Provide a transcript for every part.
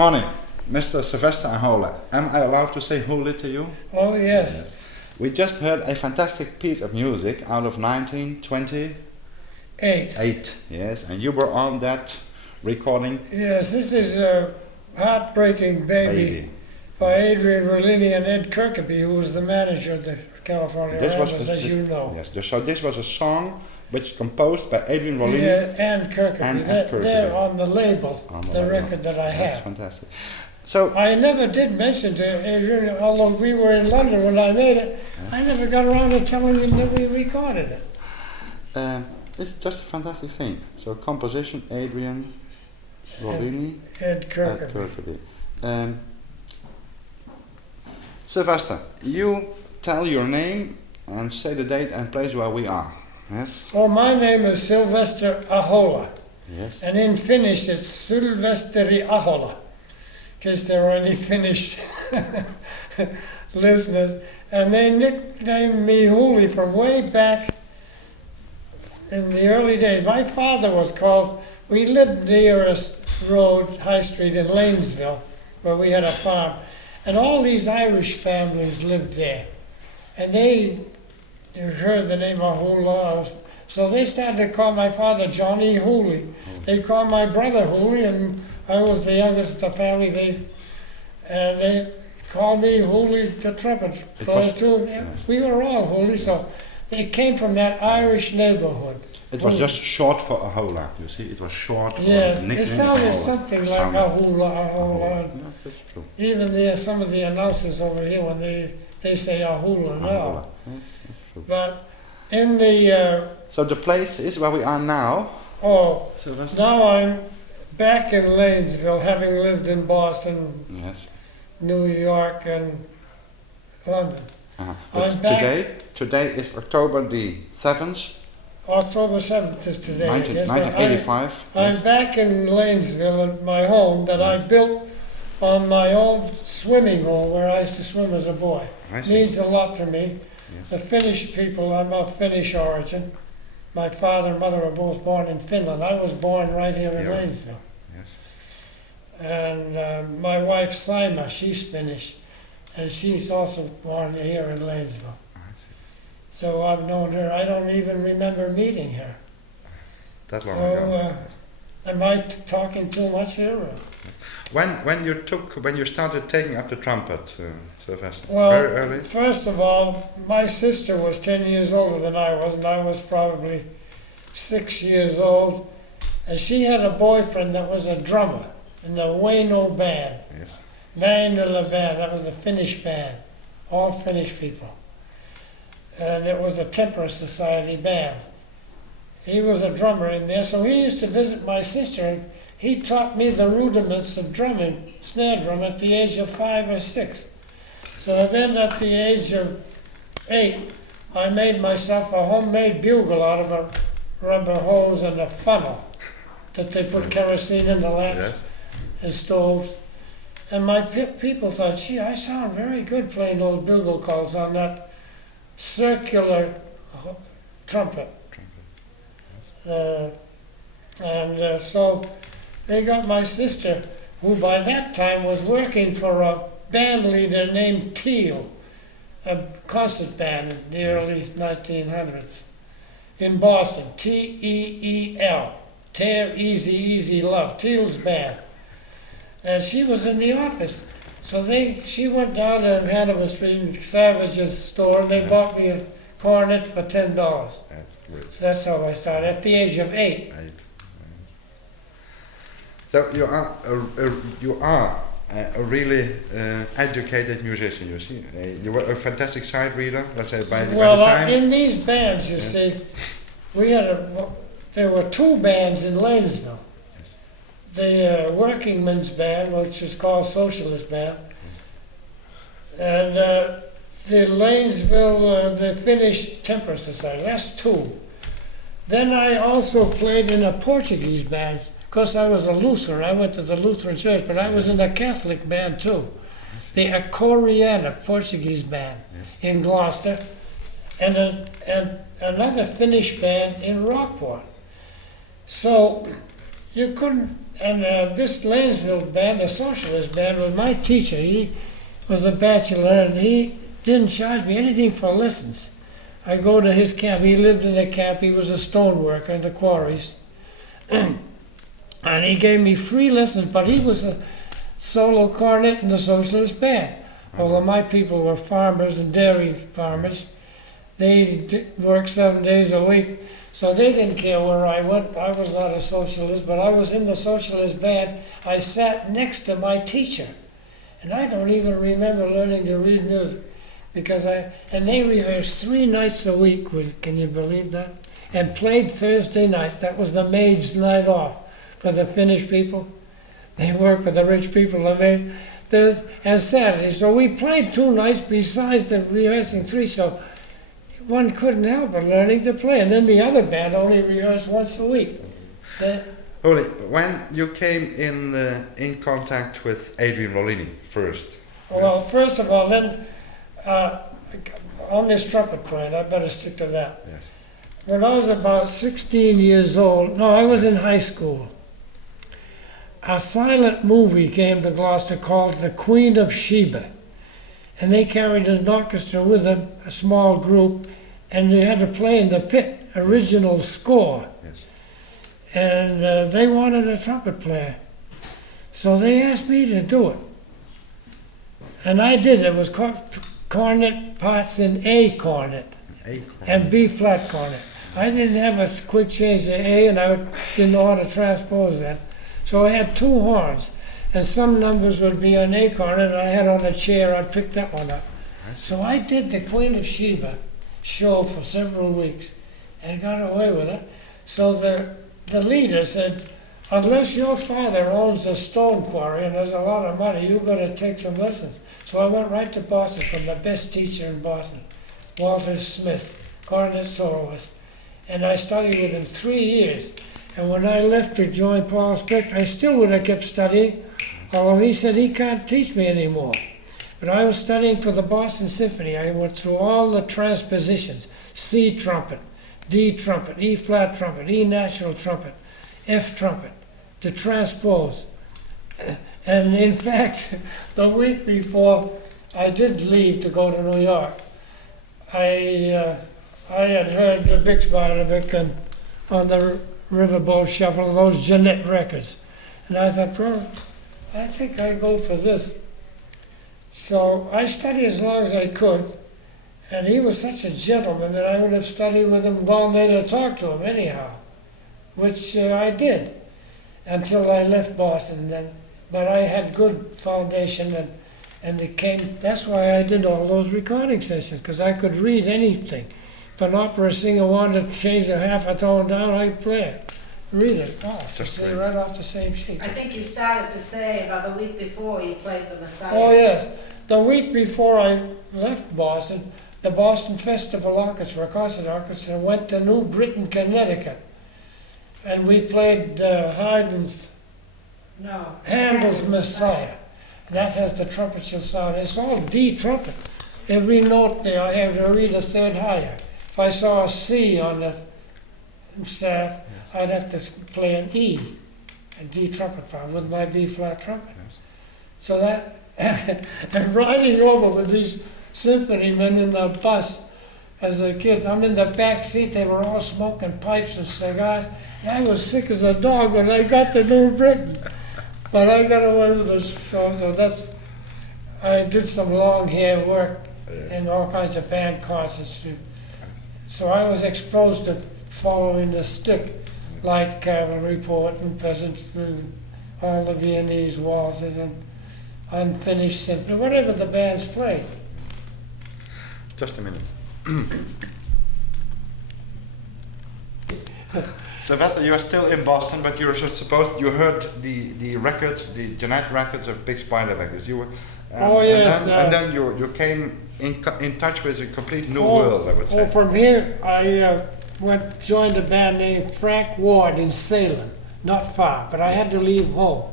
morning, Mr. Sylvester Ahola. Am I allowed to say Huli to you? Oh, yes. We just heard a fantastic piece of music out of 1928. Yes, and you were on that recording. Yes, this is a Heartbreaking Baby by Adrian Rollini and Ed Kirkby, who was the manager of the California Ramblers, as you know. Yes, so this was a song which composed by Adrian Rollini and Kirkby. They're on the label, the record that I have. That's fantastic. So I never did mention to Adrian, although we were in London when I made it, I never got around to telling him that we recorded it. It's just a fantastic thing. So composition, Adrian Rollini, Ed Kirkby. Sylvester, you tell your name and say the date and place where we are. Yes? Oh, my name is Sylvester Ahola. Yes. And in Finnish it's Sylvesteri Ahola, in case there are any Finnish listeners. And they nicknamed me Huli from way back in the early days. My father was called, we lived near a road, High Street in Lanesville, where we had a farm. And all these Irish families lived there. And they heard the name Ahola, so they started to call my father Johnny Huli. They called my brother Huli, and I was the youngest of the family. They called me Huli the trumpet player too. We were all Huli, so they came from that Irish neighborhood. It was just short for Ahola, you see. It was short for yes, the nickname. It sounded Ahola. something like Ahola. Yeah, that's true. Even some of the announcers over here, when they say Ahola now. But in the... so the place is where we are now. Oh, so now I'm back in Lanesville, having lived in Boston, yes, New York, and London. I'm back. Today is October the 7th. October 7th is today. 1985. I'm back in Lanesville, in my home that I built on my old swimming hole where I used to swim as a boy. Means a lot to me. Yes. The Finnish people, I'm of Finnish origin. My father and mother were both born in Finland. I was born right here in Lanesville. Yes. And my wife, Saima, she's Finnish. And she's also born here in Lanesville. So I've known her. I don't even remember meeting her. That long ago. Am I talking too much here? When you started taking up the trumpet, Sylvester? Well, very early? First of all, my sister was 10 years older than I was, and I was probably 6 years old. And she had a boyfriend that was a drummer in the Waino band. Yes. Wainola band, that was the Finnish band, all Finnish people. And it was the Temperance Society band. He was a drummer in there, so he used to visit my sister, and he taught me the rudiments of drumming, snare drum, at the age of 5 or 6. So then at the age of 8, I made myself a homemade bugle out of a rubber hose and a funnel that they put kerosene in the lamps and stoves. And my people thought, gee, I sound very good playing those bugle calls on that circular trumpet. So they got my sister, who by that time was working for a band leader named Teal, a concert band in the early 1900s in Boston, T-E-E-L, Tear Easy Easy Love, Teal's band. And she was in the office. So she went down to Hanover Street in Savage's store, and they bought me a cornet for $10. That's great. That's how I started, at the age of 8. So you are a really educated musician, you see. You were a fantastic sight reader, let's say, by the time. In these bands, you see, there were 2 bands in Lanesville. The working men's band, which is called Socialist Band, and the Lanesville, the Finnish Temperance Society. That's 2. Then I also played in a Portuguese band. Of course, I was a Lutheran. I went to the Lutheran church, but I was in a Catholic band too. The Acoriana Portuguese band in Gloucester, and another Finnish band in Rockport. So You couldn't, and this Lanesville band, the socialist band, was my teacher. He was a bachelor, and he didn't charge me anything for lessons. I go to his camp. He lived in a camp. He was a stone worker in the quarries. And he gave me free lessons, but he was a solo cornet in the socialist band. Although my people were farmers and dairy farmers, they worked 7 days a week, so they didn't care where I went. I was not a socialist, but I was in the socialist band. I sat next to my teacher, and I don't even remember learning to read music, because and they rehearsed 3 nights a week, can you believe that? And played Thursday nights. That was the maid's night off for the Finnish people. They worked for the rich people, the maid. And Saturday. So we played 2 nights besides the rehearsing 3, so one couldn't help but learning to play. And then the other band only rehearsed once a week. Holy, when you came in contact with Adrian Rollini first? Well, first of all, then on this trumpet playing, I better stick to that. Yes. When I was about 16 years old, no, I was in high school. A silent movie came to Gloucester called The Queen of Sheba. And they carried an orchestra with them, a small group, and they had to play in the pit, original score. Yes. And they wanted a trumpet player. So they asked me to do it. And I did. It was cornet parts in A cornet and B flat cornet. I didn't have a quick change to A, and I didn't know how to transpose that. So I had 2 horns, and some numbers would be on A cornet, and I had on a chair, I'd pick that one up. So I did the Queen of Sheba show for several weeks and got away with it. So the leader said, unless your father owns a stone quarry and there's a lot of money, you better take some lessons. So I went right to Boston from the best teacher in Boston, Walter Smith, cornet soloist. And I studied with him 3 years. And when I left to join Paul Specht, I still would have kept studying, although he said he can't teach me anymore. But I was studying for the Boston Symphony. I went through all the transpositions: C trumpet, D trumpet, E flat trumpet, E natural trumpet, F trumpet, to transpose. And in fact, the week before I did leave to go to New York, I had heard the Bixby on the Riverboat Shuffle, those Jeanette records. And I thought, bro, I think I go for this. So I studied as long as I could, and he was such a gentleman that I would have studied with him, gone there to talk to him anyhow, which I did until I left Boston. Then, but I had good foundation, and that's why I did all those recording sessions, because I could read anything. If an opera singer wanted to change a half a tone down, I'd play it, read it off, Just say great. right off the same sheet. I think you started to say about the week before you played the Messiah. Oh yes, the week before I left Boston, the Boston Festival Orchestra, concert orchestra, went to New Britain, Connecticut, and we played Haydn's, Handel's Messiah. That has the trumpetshell sound. It's all D trumpet. Every note there, I have to read a third higher. If I saw a C on the staff, I'd have to play an E, a D trumpet part, with my B flat trumpet. Yes. So that, and riding over with these symphony men in the bus as a kid, I'm in the back seat, they were all smoking pipes and cigars. I was sick as a dog when I got to New Britain, but I got away with the show, so I did some long hair work and all kinds of band concerts. So I was exposed to following the stick, like Cavalry Port and Peasants, and all the Viennese waltzes and unfinished symphony, whatever the bands played. Just a minute. Sylvester, you are still in Boston, but you heard the records, the Jeanette records of Big Spider records. You were, Oh yes. and then you came in touch with a complete new world, I would say. From here I joined a band named Frank Ward in Salem, not far, but I had to leave home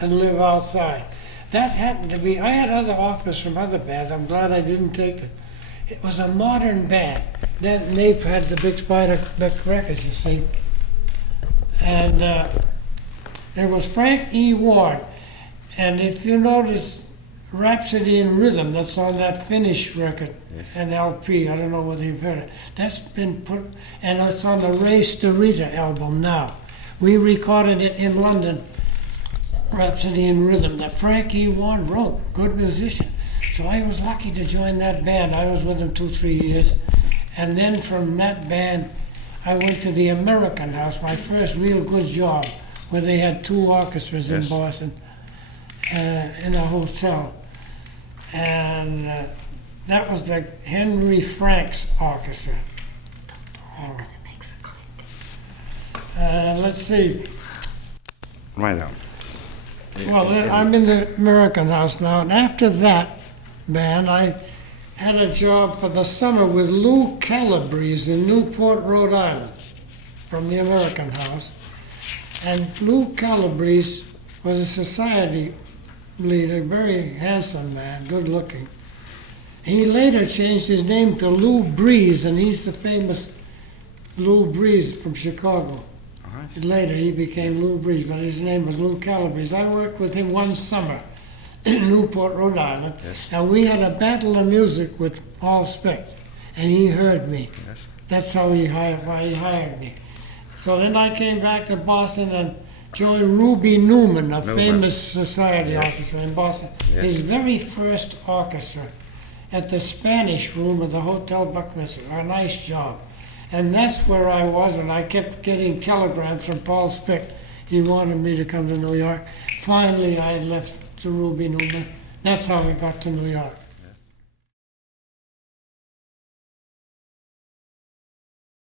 and live outside. That happened to be, I had other offers from other bands. I'm glad I didn't take it. It was a modern band. Then they had the Big Spider records, you see. And It was Frank E. Ward. And if you notice Rhapsody in Rhythm, that's on that Finnish record, Yes. an LP, I don't know whether you've heard it. That's been put, and it's on the Ray Starita album now. We recorded it in London, Rhapsody in Rhythm, that Frank E. Ward wrote, good musician. So I was lucky to join that band. I was with them 2-3 years. And then from that band, I went to the American House, my first real good job, where they had 2 orchestras in Yes. Boston, in a hotel. And that was the Henry Franks Orchestra. Oh. Let's see. Right now. Well, I'm in the American House now, and after that band, I had a job for the summer with Lou Calabrese in Newport, Rhode Island, from the American House. And Lou Calabrese was a society leader, very handsome man, good looking. He later changed his name to Lou Breeze, and he's the famous Lou Breeze from Chicago. Nice. Later he became Lou Breeze, but his name was Lou Calabrese. I worked with him one summer in Newport, Rhode Island, Yes. and we had a battle of music with Paul Speck, and he heard me. Yes. That's how why he hired me. So then I came back to Boston and joined Ruby Newman, a famous society Yes. orchestra in Boston. Yes. His very first orchestra at the Spanish Room of the Hotel Buckminster. A nice job. And that's where I was, and I kept getting telegrams from Paul Speck. He wanted me to come to New York. Finally, I left to Ruby Newman. That's how we got to New York.